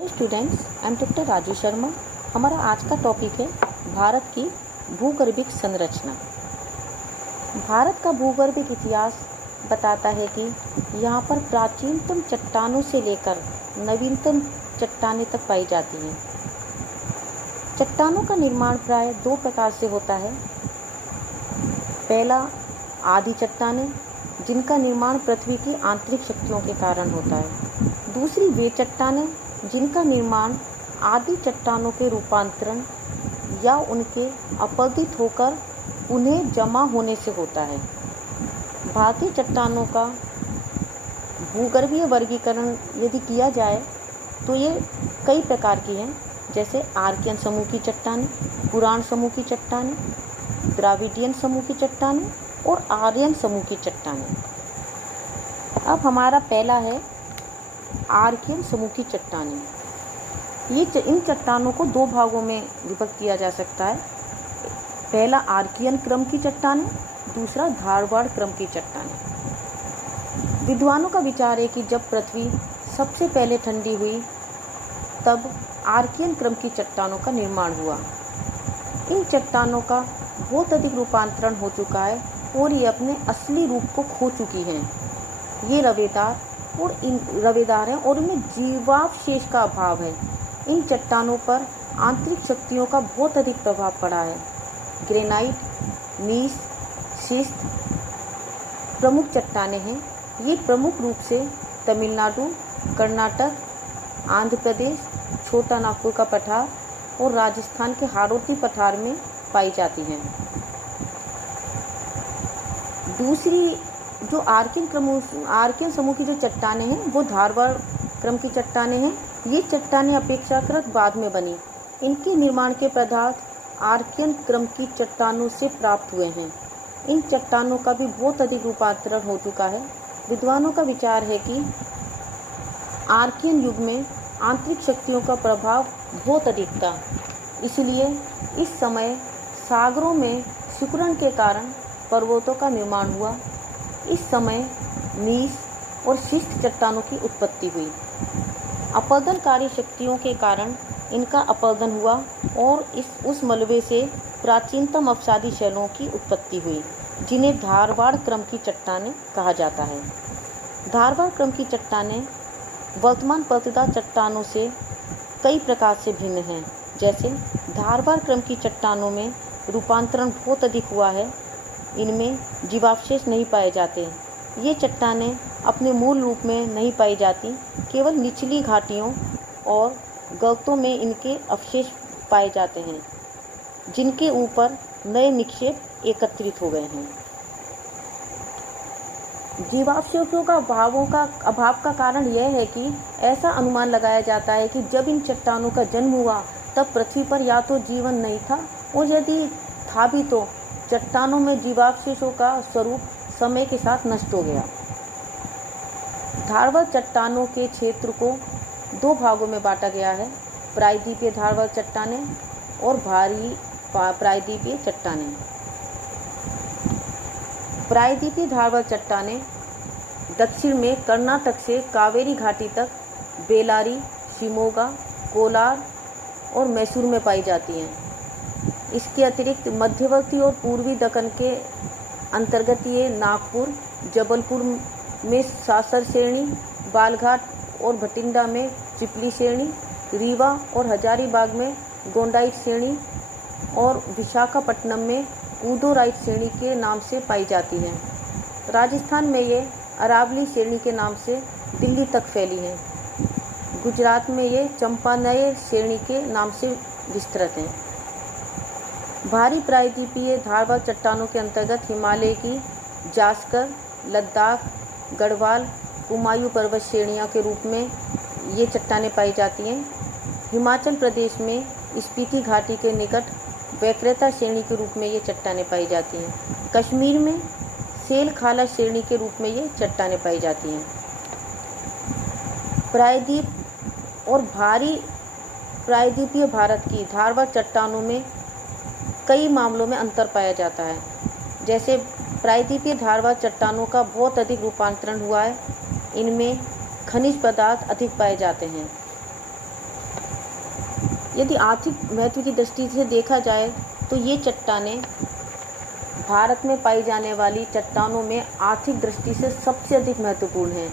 Students, I am doctor Raju Sharma. हमारा आज का टॉपिक है भारत की भूगर्भिक संरचना। भारत का भूगर्भिक इतिहास बताता है कि यहाँ पर प्राचीनतम चट्टानों से लेकर नवीनतम चट्टानें तक पाई जाती हैं। चट्टानों का निर्माण प्राय दो प्रकार से होता है। पहला, आदि चट्टानें, जिनका निर्माण पृथ्वी की आंतरिक शक्तियों के कारण होता है। दूसरी, वे चट्टानें जिनका निर्माण आदि चट्टानों के रूपांतरण या उनके अपरदित होकर उन्हें जमा होने से होता है। भारतीय चट्टानों का भूगर्भीय वर्गीकरण यदि किया जाए तो ये कई प्रकार की हैं, जैसे आर्कियन समूह की चट्टानें, पुराण समूह की चट्टानें, द्राविडियन समूह की चट्टानें और आर्यन समूह की चट्टानें। अब हमारा पहला है आर्कियन समूह की चट्टानें। इन चट्टानों को दो भागों में विभक्त किया जा सकता है। पहला आर्कियन क्रम की चट्टानें, दूसरा धारवाड़ क्रम की चट्टानें। विद्वानों का विचार है कि जब पृथ्वी सबसे पहले ठंडी हुई तब आर्कियन क्रम की चट्टानों का निर्माण हुआ। इन चट्टानों का बहुत अधिक रूपांतरण हो चुका है और ये अपने असली रूप को खो चुकी हैं। ये रवेदार हैं और इनमें जीवावशेष का अभाव है। इन चट्टानों पर आंतरिक शक्तियों का बहुत अधिक प्रभाव पड़ा है। ग्रेनाइट, नीस, शिस्ट प्रमुख चट्टानें हैं। ये प्रमुख रूप से तमिलनाडु, कर्नाटक, आंध्र प्रदेश, छोटा नागपुर का पठार और राजस्थान के हाड़ौती पठार में पाई जाती हैं। दूसरी जो आर्कियन समूह की जो चट्टानें हैं वो धारवाड़ क्रम की चट्टानें हैं। ये चट्टानें अपेक्षाकृत बाद में बनी। इनके निर्माण के पदार्थ आर्कियन क्रम की चट्टानों से प्राप्त हुए हैं। इन चट्टानों का भी बहुत अधिक रूपांतरण हो चुका है। विद्वानों का विचार है कि आर्कियन युग में आंतरिक शक्तियों का प्रभाव बहुत अधिक था, इसलिए इस समय सागरों में सिकुड़न के कारण पर्वतों का निर्माण हुआ। इस समय नीस और शिस्ट चट्टानों की उत्पत्ति हुई। अपरदनकारी शक्तियों के कारण इनका अपरदन हुआ और उस मलबे से प्राचीनतम अवसादी शैलों की उत्पत्ति हुई, जिन्हें धारवाड़ क्रम की चट्टानें कहा जाता है। धारवाड़ क्रम की चट्टानें वर्तमान पर्वतदार चट्टानों से कई प्रकार से भिन्न हैं। जैसे धारवाड़ क्रम की चट्टानों में रूपांतरण बहुत अधिक हुआ है। इनमें जीवावशेष नहीं पाए जाते। ये चट्टानें अपने मूल रूप में नहीं पाई जाती, केवल निचली घाटियों और गर्तों में इनके अवशेष पाए जाते हैं, जिनके ऊपर नए निक्षेप एकत्रित हो गए हैं। जीवावशेषों का अभाव का कारण यह है कि ऐसा अनुमान लगाया जाता है कि जब इन चट्टानों का जन्म हुआ तब पृथ्वी पर या तो जीवन नहीं था, और यदि था भी तो चट्टानों में जीवावशेषों का स्वरूप समय के साथ नष्ट हो गया। धारवाड़ चट्टानों के क्षेत्र को दो भागों में बांटा गया है: प्रायद्वीपीय धारवाड़ चट्टानें और भारी प्रायद्वीपीय चट्टानें। प्रायद्वीपीय धारवाड़ चट्टानें दक्षिण में कर्नाटक से कावेरी घाटी तक बेलारी, शिमोगा, कोलार और मैसूर में पाई जाती हैं। इसके अतिरिक्त मध्यवर्ती और पूर्वी दक्कन के अंतर्गत ये नागपुर, जबलपुर में सासर श्रेणी, बालघाट और भटिंडा में चिपली श्रेणी, रीवा और हजारीबाग में गोंडाइट श्रेणी और विशाखापट्टनम में उदोराइट श्रेणी के नाम से पाई जाती हैं। राजस्थान में ये अरावली श्रेणी के नाम से दिल्ली तक फैली हैं। गुजरात में ये चंपानेर श्रेणी के नाम से विस्तृत हैं। भारी प्रायद्वीपीय धारवाड़ चट्टानों के अंतर्गत हिमालय की जास्कर, लद्दाख, गढ़वाल, कुमायूं पर्वत श्रेणियों के रूप में ये चट्टानें पाई जाती हैं। हिमाचल प्रदेश में स्पीति घाटी के निकट वैक्रेता श्रेणी के रूप में ये चट्टानें पाई जाती हैं। कश्मीर में सेल खाला श्रेणी के रूप में ये चट्टानें पाई जाती हैं। प्रायद्वीप और भारी प्रायद्वीपीय भारत की धारवाड़ चट्टानों में कई मामलों में अंतर पाया जाता है। जैसे प्रायद्वीपीय धारवाड़ चट्टानों का बहुत अधिक रूपांतरण हुआ है। इनमें खनिज पदार्थ अधिक पाए जाते हैं। यदि आर्थिक महत्व की दृष्टि से देखा जाए तो ये चट्टानें भारत में पाई जाने वाली चट्टानों में आर्थिक दृष्टि से सबसे अधिक महत्वपूर्ण हैं।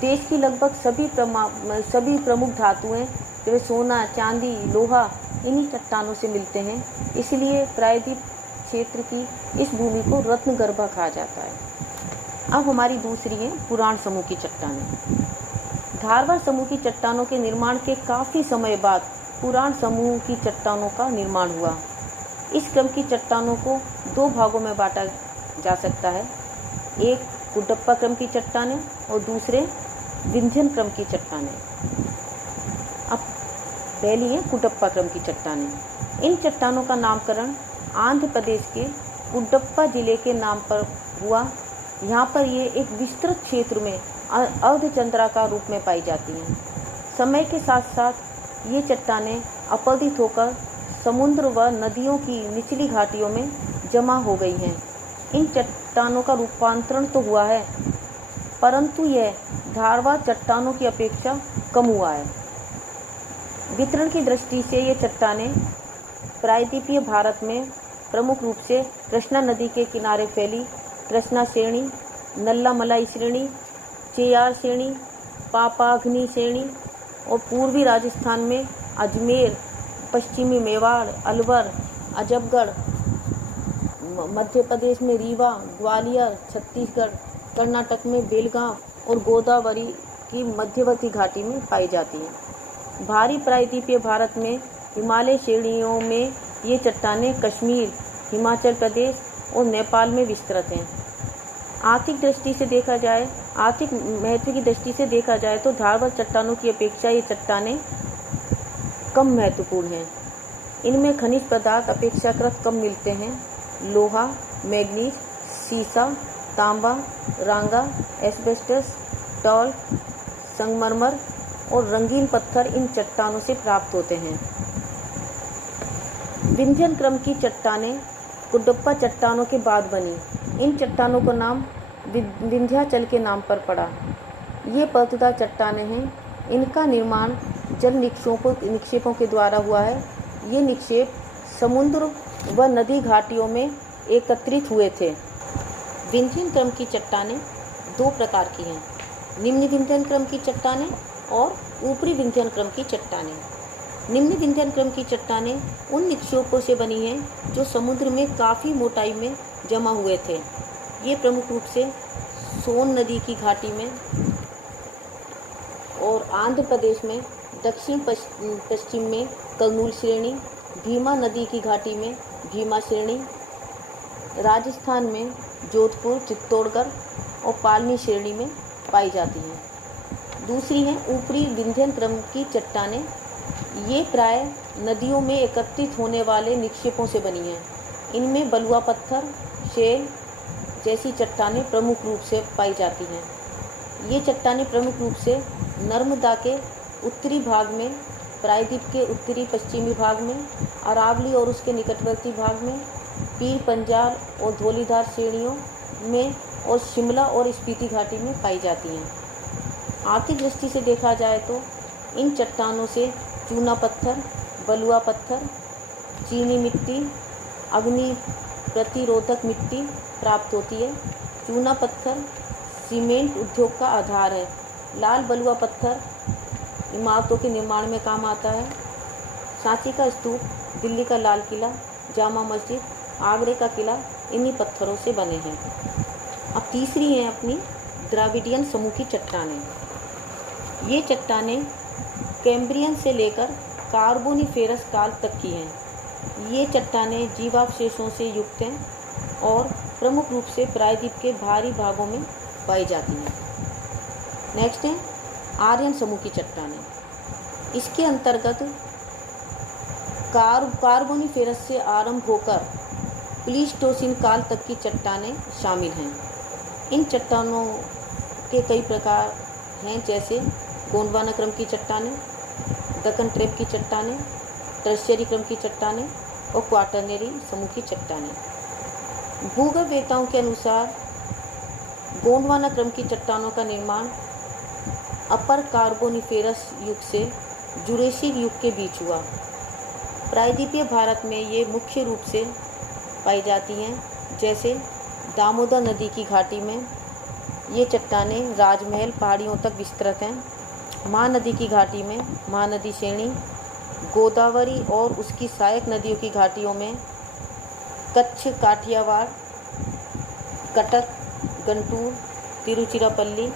देश की लगभग सभी प्रमुख धातुएं जैसे सोना, चांदी, लोहा इन्हीं चट्टानों से मिलते हैं। इसलिए प्रायद्वीप क्षेत्र की इस भूमि को रत्नगर्भा कहा जाता है। अब हमारी दूसरी है पुराण समूह की चट्टानें। धारवाड़ समूह की चट्टानों के निर्माण के काफ़ी समय बाद पुराण समूह की चट्टानों का निर्माण हुआ। इस क्रम की चट्टानों को दो भागों में बांटा जा सकता है, एक कुडप्पा क्रम की चट्टानें और दूसरे विंध्यन क्रम की चट्टानें। अब पहली है कुडप्पा क्रम की चट्टानें। इन चट्टानों का नामकरण आंध्र प्रदेश के कुडप्पा जिले के नाम पर हुआ। यहाँ पर ये एक विस्तृत क्षेत्र में अर्धचंद्राकार रूप में पाई जाती हैं। समय के साथ साथ ये चट्टानें अपरदित होकर समुद्र व नदियों की निचली घाटियों में जमा हो गई हैं। इन चट्टानों का रूपांतरण तो हुआ है, परंतु यह धारवाड़ चट्टानों की अपेक्षा कम हुआ है। वितरण की दृष्टि से ये चट्टानें प्रायद्वीपीय भारत में प्रमुख रूप से कृष्णा नदी के किनारे फैली कृष्णा श्रेणी, नल्लामलाई श्रेणी, चेयार श्रेणी, पापाग्नि श्रेणी और पूर्वी राजस्थान में अजमेर, पश्चिमी मेवाड़, अलवर, अजबगढ़, मध्य प्रदेश में रीवा, ग्वालियर, छत्तीसगढ़, कर्नाटक में बेलगांव और गोदावरी की मध्यवर्ती घाटी में पाई जाती है। भारी प्रायद्वीपीय भारत में हिमालय श्रेणियों में ये चट्टानें कश्मीर, हिमाचल प्रदेश और नेपाल में विस्तृत हैं। आर्थिक महत्व की दृष्टि से देखा जाए तो धारवाड़ चट्टानों की अपेक्षा ये चट्टानें कम महत्वपूर्ण हैं। इनमें खनिज पदार्थ अपेक्षाकृत कम मिलते हैं। लोहा, मैग्नीज, सीसा, तांबा, रांगा, एस्बेस्टस, टॉल, संगमरमर और रंगीन पत्थर इन चट्टानों से प्राप्त होते हैं। विंध्यन क्रम की चट्टानें कुडप्पा चट्टानों के बाद बनी। इन चट्टानों का नाम विंध्याचल के नाम पर पड़ा। ये पर्वतदार चट्टानें हैं। इनका निर्माण जल निक्षेपों के द्वारा हुआ है। ये निक्षेप समुद्र व नदी घाटियों में एकत्रित हुए थे। विंध्यन क्रम की चट्टानें दो प्रकार की हैं, निम्न विंध्यन क्रम की चट्टानें और ऊपरी विंध्यन क्रम की चट्टानें। निम्न विंध्यन क्रम की चट्टानें उन निक्षेपों से बनी हैं जो समुद्र में काफ़ी मोटाई में जमा हुए थे। ये प्रमुख रूप से सोन नदी की घाटी में और आंध्र प्रदेश में दक्षिण पश्चिम में कर्नूल श्रेणी, भीमा नदी की घाटी में भीमा श्रेणी, राजस्थान में जोधपुर, चित्तौड़गढ़ और पालनी श्रेणी में पाई जाती हैं। दूसरी हैं ऊपरी विंध्यन क्रम की चट्टानें। ये प्राय नदियों में एकत्रित होने वाले निक्षेपों से बनी हैं। इनमें बलुआ पत्थर, शेल जैसी चट्टानें प्रमुख रूप से पाई जाती हैं। ये चट्टानें प्रमुख रूप से नर्मदा के उत्तरी भाग में, प्रायद्वीप के उत्तरी पश्चिमी भाग में, अरावली और उसके निकटवर्ती भाग में, पीर पंजाल और धौलीधार श्रेणियों में और शिमला और स्पीति घाटी में पाई जाती हैं। आर्थिक दृष्टि से देखा जाए तो इन चट्टानों से चूना पत्थर, बलुआ पत्थर, चीनी मिट्टी, अग्नि प्रतिरोधक मिट्टी प्राप्त होती है। चूना पत्थर सीमेंट उद्योग का आधार है। लाल बलुआ पत्थर इमारतों के निर्माण में काम आता है। सांची का स्तूप, दिल्ली का लाल किला, जामा मस्जिद, आगरे का किला इन्हीं पत्थरों से बने हैं। अब तीसरी हैं अपनी द्राविडियन समूह की चट्टानें। ये चट्टानें कैम्ब्रियन से लेकर कार्बोनिफेरस काल तक की हैं। ये चट्टानें जीवावशेषों से युक्त हैं और प्रमुख रूप से प्रायद्वीप के भारी भागों में पाई जाती हैं। नेक्स्ट है आर्यन समूह की चट्टानें। इसके अंतर्गत कार्बोनिफेरस से आरंभ होकर प्लीस्टोसिन काल तक की चट्टानें शामिल हैं। इन चट्टानों के कई प्रकार हैं, जैसे गोंडवाना क्रम की चट्टानें, दक्कन ट्रैप की चट्टानें, टर्शियरी क्रम की चट्टानें और क्वाटरनरी समूह की चट्टानें। भूगर्भवेत्ताओं के अनुसार गोंडवाना क्रम की चट्टानों का निर्माण अपर कार्बोनिफेरस युग से जुरेसिक युग के बीच हुआ। प्रायद्वीपीय भारत में ये मुख्य रूप से पाई जाती हैं, जैसे दामोदर नदी की घाटी में ये चट्टानें राजमहल पहाड़ियों तक विस्तृत हैं। महानदी की घाटी में महानदी श्रेणी, गोदावरी और उसकी सहायक नदियों की घाटियों में कच्छ, काठियावाड़, कटक, गंटूर, तिरुचिरापल्ली,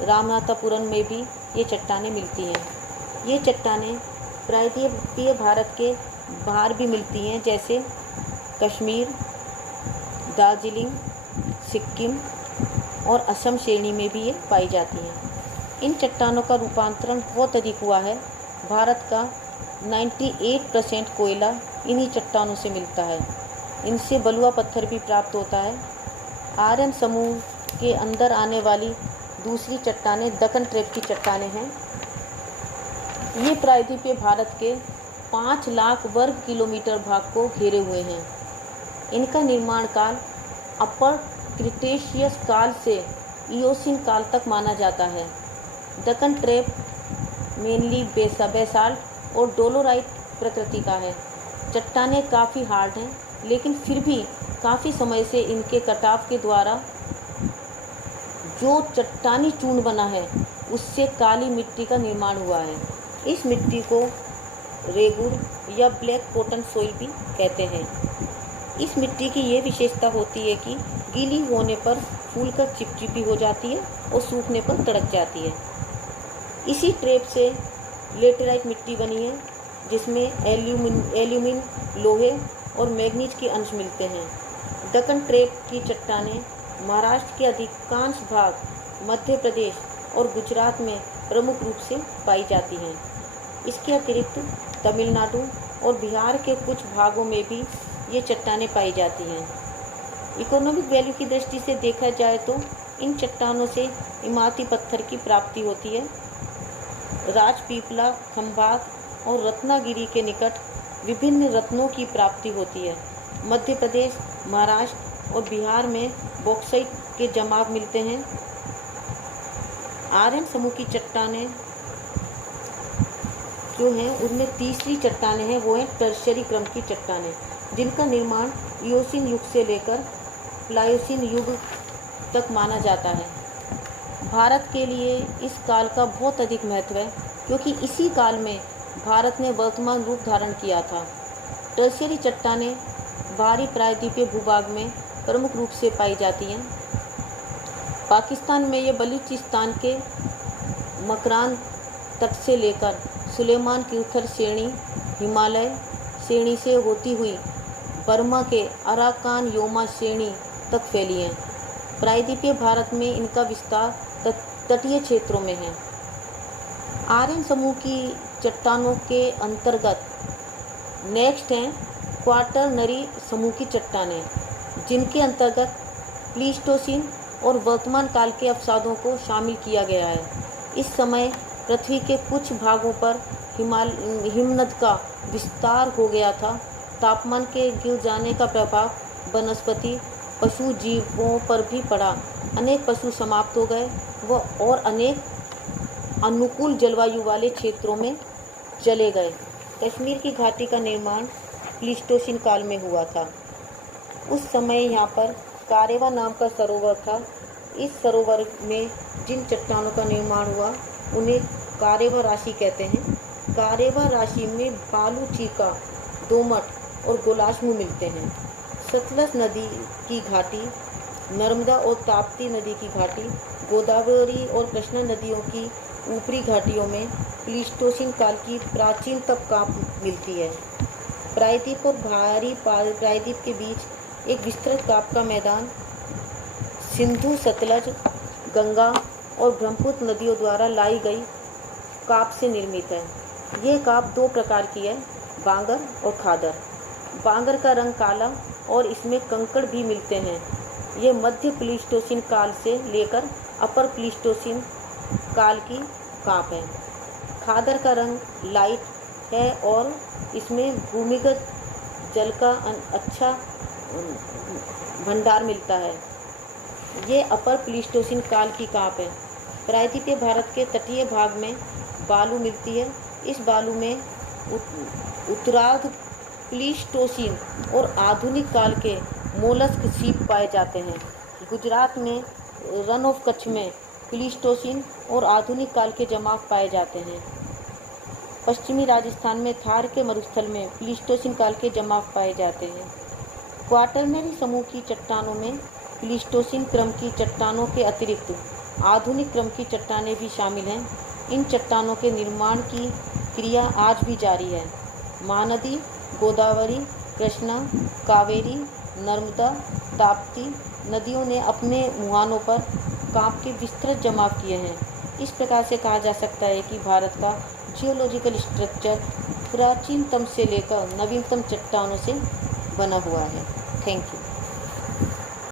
रामनाथपुरम में भी ये चट्टानें मिलती हैं। ये चट्टानें प्रायद्वीपीय भारत के बाहर भी मिलती हैं, जैसे कश्मीर, दार्जिलिंग, सिक्किम और असम श्रेणी में भी ये पाई जाती हैं। इन चट्टानों का रूपांतरण बहुत अधिक हुआ है। भारत का 98% कोयला इन्हीं चट्टानों से मिलता है। इनसे बलुआ पत्थर भी प्राप्त होता है। आर्यन समूह के अंदर आने वाली दूसरी चट्टानें दक्कन ट्रेप की चट्टानें हैं। ये प्रायद्वीपीय भारत के 5 लाख वर्ग किलोमीटर भाग को घेरे हुए हैं। इनका निर्माण काल अपर क्रिटेशियस काल से इयोसीन काल तक माना जाता है। दक्कन ट्रेप मेनली बेसाल्ट और डोलोराइट प्रकृति का है। चट्टानें काफ़ी हार्ड हैं, लेकिन फिर भी काफ़ी समय से इनके कटाव के द्वारा जो चट्टानी चूर्ण बना है उससे काली मिट्टी का निर्माण हुआ है। इस मिट्टी को रेगुर या ब्लैक कॉटन सोइल भी कहते हैं। इस मिट्टी की ये विशेषता होती है कि गीली होने पर फूलकर चिपचिपी हो जाती है और सूखने पर तड़क जाती है। इसी ट्रेप से लेटेराइट मिट्टी बनी है, जिसमें एल्यूमिन, लोहे और मैग्नीज के अंश मिलते हैं। दक्कन ट्रेप की चट्टानें महाराष्ट्र के अधिकांश भाग, मध्य प्रदेश और गुजरात में प्रमुख रूप से पाई जाती हैं। इसके अतिरिक्त तमिलनाडु और बिहार के कुछ भागों में भी ये चट्टानें पाई जाती हैं। इकोनॉमिक वैल्यू की दृष्टि से देखा जाए तो इन चट्टानों से इमारती पत्थर की प्राप्ति होती है। राजपीपला, खंभात और रत्नागिरी के निकट विभिन्न रत्नों की प्राप्ति होती है। मध्य प्रदेश, महाराष्ट्र और बिहार में बॉक्साइट के जमाव मिलते हैं। आर्यन समूह की चट्टानें जो हैं उनमें तीसरी चट्टानें हैं वो हैं टर्शियरी क्रम की चट्टानें, जिनका निर्माण इयोसीन युग से लेकर प्लायोसीन युग तक माना जाता है। भारत के लिए इस काल का बहुत अधिक महत्व है, क्योंकि इसी काल में भारत ने वर्तमान रूप धारण किया था। टर्शियरी चट्टानें बाहरी प्रायद्वीपीय भूभाग में प्रमुख रूप से पाई जाती हैं। पाकिस्तान में ये बलूचिस्तान के मकरान तक से लेकर सुलेमान तीर्थर श्रेणी, हिमालय श्रेणी से होती हुई बर्मा के अराकान योमा श्रेणी तक फैली हैं। प्रायद्वीपीय भारत में इनका विस्तार तटीय क्षेत्रों में है। आर्यन समूह की चट्टानों के अंतर्गत नेक्स्ट हैं क्वाटरनरी समूह की चट्टानें, जिनके अंतर्गत प्लीस्टोसीन और वर्तमान काल के अवसादों को शामिल किया गया है। इस समय पृथ्वी के कुछ भागों पर हिमनद का विस्तार हो गया था। तापमान के गिर जाने का प्रभाव वनस्पति, पशु जीवों पर भी पड़ा। अनेक पशु समाप्त हो गए और अनेक अनुकूल जलवायु वाले क्षेत्रों में चले गए। कश्मीर की घाटी का निर्माण प्लीस्टोसीन काल में हुआ था। उस समय यहाँ पर कारेवा नाम का सरोवर था। इस सरोवर में जिन चट्टानों का निर्माण हुआ उन्हें कारेवा राशि कहते हैं। कारेवा राशि में बालू, चीका, दोमट और गोलाश्मु मिलते हैं। सतलज नदी की घाटी, नर्मदा और ताप्ती नदी की घाटी, गोदावरी और कृष्णा नदियों की ऊपरी घाटियों में प्लीस्टोसीन काल की प्राचीन तपकाप मिलती है। प्रायद्वीप और बाहरी प्रायद्वीप के बीच एक विस्तृत काप का मैदान सिंधु, सतलज, गंगा और ब्रह्मपुत्र नदियों द्वारा लाई गई काप से निर्मित है। यह काप दो प्रकार की है, बांगर और खादर। बांगर का रंग काला और इसमें कंकड़ भी मिलते हैं। ये मध्य प्लीस्टोसीन काल से लेकर अपर प्लीस्टोसीन काल की काप है। खादर का रंग लाइट है और इसमें भूमिगत जल का अच्छा भंडार मिलता है। ये अपर प्लीस्टोसीन काल की काप है। प्रायद्वीपीय भारत के तटीय भाग में बालू मिलती है। इस बालू में उत्तरार्ध प्लीस्टोसीन और आधुनिक काल के मोलस्क सीप पाए जाते हैं। गुजरात में रन ऑफ कच्छ में प्लीस्टोसीन और आधुनिक काल के जमाव पाए जाते हैं। पश्चिमी राजस्थान में थार के मरुस्थल में प्लीस्टोसीन काल के जमाव पाए जाते हैं। क्वाटरनरी समूह की चट्टानों में प्लीस्टोसीन क्रम की चट्टानों के अतिरिक्त आधुनिक क्रम की चट्टानें भी शामिल हैं। इन चट्टानों के निर्माण की क्रिया आज भी जारी है। महानदी, गोदावरी, कृष्णा, कावेरी, नर्मदा, ताप्ती नदियों ने अपने मुहानों पर कांप के विस्तृत जमाव किए हैं। इस प्रकार से कहा जा सकता है कि भारत का जियोलॉजिकल स्ट्रक्चर प्राचीनतम से लेकर नवीनतम चट्टानों से बना हुआ है। Thank you.